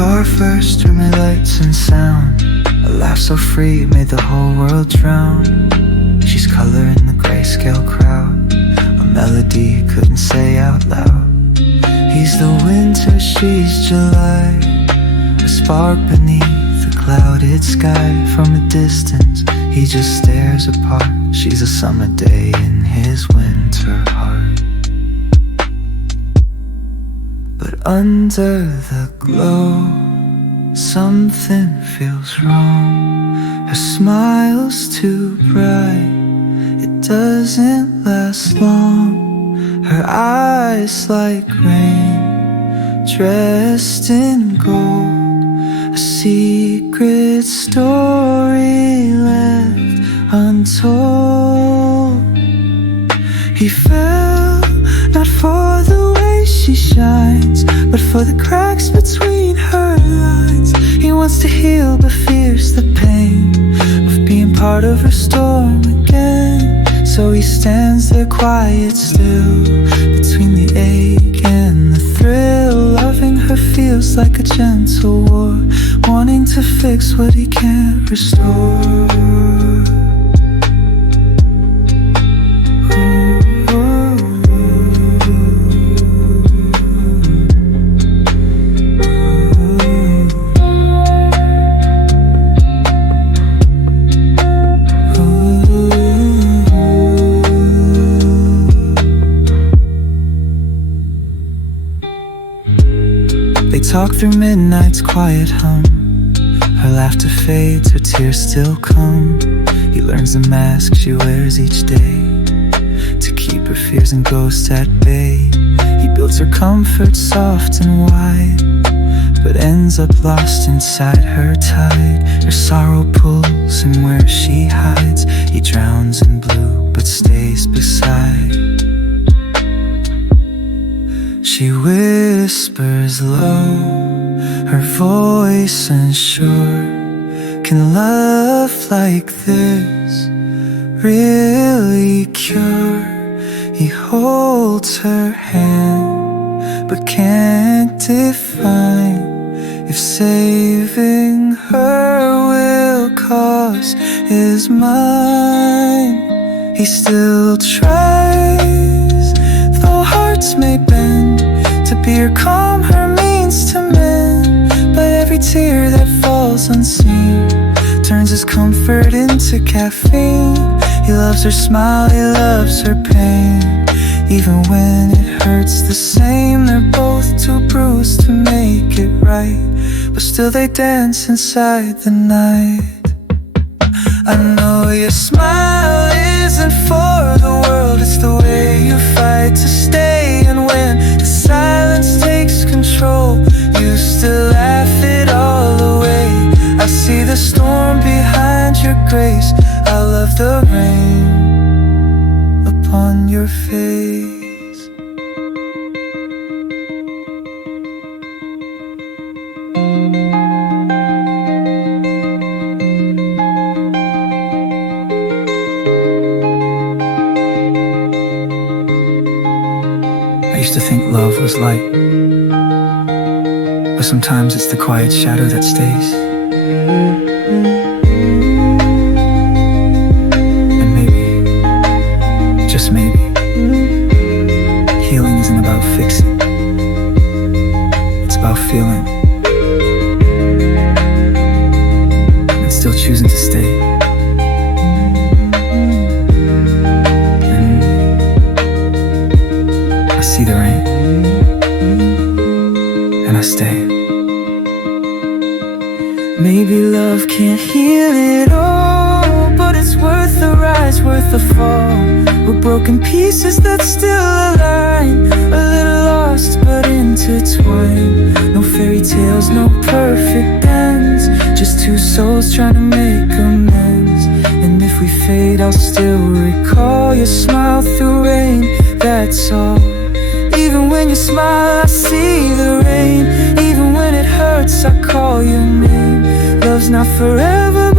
Saw her first, turned my lights and sound. A laugh so free, made the whole world drown. She's color in the grayscale crowd, a melody couldn't say out loud. He's the winter, she's July, a spark beneath the clouded sky. From a distance, he just stares apart. She's a summer day in his winter heart. But under the glow, something feels wrong. Her smile's too bright, it doesn't last long. Her eyes like rain, dressed in gold, a secret story left untold. He fell, not for the way she shines, but for the cracks between her lines. He wants to heal but fears the pain of being part of her storm again. So he stands there quiet still, between the ache and the thrill. Loving her feels like a gentle war, wanting to fix what he can't restore. They talk through midnight's quiet hum. Her laughter fades, her tears still come. He learns the mask she wears each day to keep her fears and ghosts at bay. He builds her comfort soft and wide, but ends up lost inside her tide. Her sorrow pulls him where she hides. He drowns in blue but stays beside. She whispers low, her voice unsure. Can love like this really cure? He holds her hand but can't define if saving her will cost his mind. He still tries, though hearts may bend, to be her calm, her means to mend. But every tear that falls unseen turns his comfort into caffeine. He loves her smile, he loves her pain, even when it hurts the same. They're both too bruised to make it right, but still they dance inside the night. I know your smile isn't for the world, it's the way you fight to stay. And when the silence takes control, you still laugh it all away. I see the storm behind your grace, I love the rain upon your face. I used to think love was light, but sometimes it's the quiet shadow that stays. And maybe, just maybe, healing isn't about fixing, it's about feeling and still choosing to stay. I see the rain, and I stay. Maybe love can't heal it all, but it's worth the rise, worth the fall. We're broken pieces that still align, a little lost but intertwined. No fairy tales, no perfect ends, just two souls trying to fade, I'll still recall your smile through rain, that's all. Even when you smile, I see the rain. Even when it hurts, I call your name. Love's not forever,